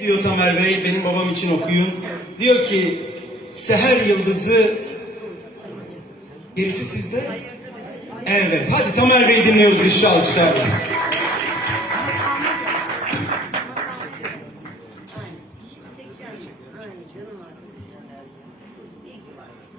Diyor Tamer Bey, benim babam için okuyun. Diyor ki, Seher Yıldızı, gerisi sizde? Evet, hadi Tamer Bey'i dinliyoruz biz alkışlarla. Çekeceğim. Aynen canım arkadaşım. İyi ki varsın.